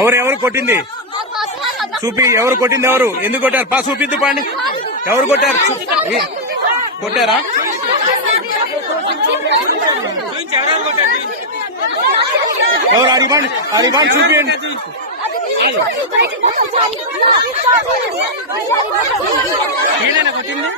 ఎవరు ఎవరు కొట్టింది? చూపి ఎవరు కొట్టింది ఎవరు? ఎందుకు కొట్టారు? పా చూపిద్దు పాండి. ఎవరు కొట్టారు? కొట్టారా? ఎవరు? అరిబాండి అరిబాండి చూపియండి. కొట్టింది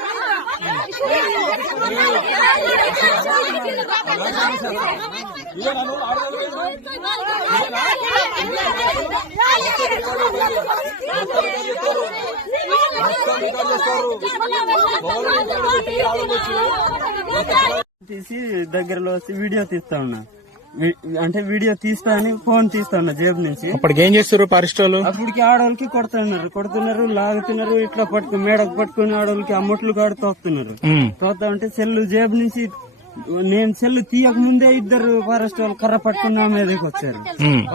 తీసి దగ్గరలో వచ్చి వీడియో తీస్తా ఉన్నా. అంటే వీడియో తీస్తా అని ఫోన్ తీస్తా ఉన్నా జేబు నుంచి. అప్పటికి ఏం చేస్తారు వాళ్ళు అప్పటికి ఆడవాళ్ళకి కొడుతున్నారు. కొడుతున్నారు లాగుతున్నారు ఇట్లా పట్టుకుని మేడకు పట్టుకుని ఆడవాళ్ళకి ఆ ముట్లు కాడు తోస్తున్నారు ఉమ్. తోస్తా ఉంటే సెల్లు జేబు నుంచి నేను సెల్లు తీయక ముందే ఇద్దరు ఫారెస్ట్ వాళ్ళు కర్ర పట్టుకుని నా మీదకి వచ్చారు.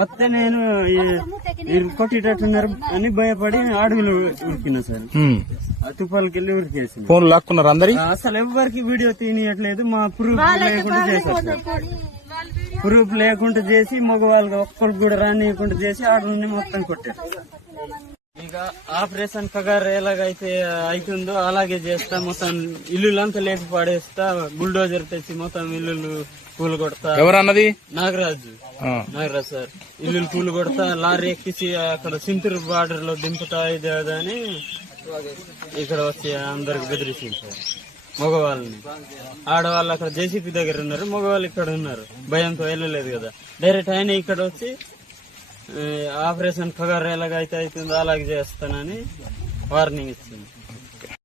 వస్తే నేను కొట్టేటట్టున్నారు అని భయపడి అడవిలో ఉరికినా సార్. తుపాలకి వెళ్ళి ఉరికేసింది ఫోన్ లాక్కున్నారు అందరి? అసలు ఎవ్వరికి వీడియో తీయట్లేదు మా ప్రూఫ్ లేకుండా చేశారు సార్. ప్రూఫ్ లేకుండా చేసి మగవాళ్ళకి ఒక్కరికి కూడా రానియకుండా చేసి ఆడ నుండి మొత్తం కొట్టారు. ఇక ఆపరేషన్ పగారు ఎలాగైతే అవుతుందో అలాగే చేస్తా. మొత్తం ఇల్లులంతా లేక పడేస్తా. బుల్డోజర్ తెచ్చి మొత్తం ఇల్లులు కూలు కొడతా. ఎవరు అన్నది నాగరాజు. నాగరాజు సార్. ఇల్లులు కూలు కొడతా. లారీ ఎక్కించి అక్కడ సింతూరు బార్డర్లో దింపుతా. ఇది అని ఇక్కడ వచ్చి అందరికి బెదిరించింది సార్. మగవాళ్ళని. ఆడవాళ్ళు అక్కడ జేసీపీ దగ్గర ఉన్నారు. మగవాళ్ళు ఇక్కడ ఉన్నారు. భయంతో వెళ్ళలేదు కదా. డైరెక్ట్ ఆయన ఇక్కడ వచ్చి ఆపరేషన్ పగారు ఎలాగైతే అవుతుందో అలాగే చేస్తానని వార్నింగ్ ఇచ్చింది.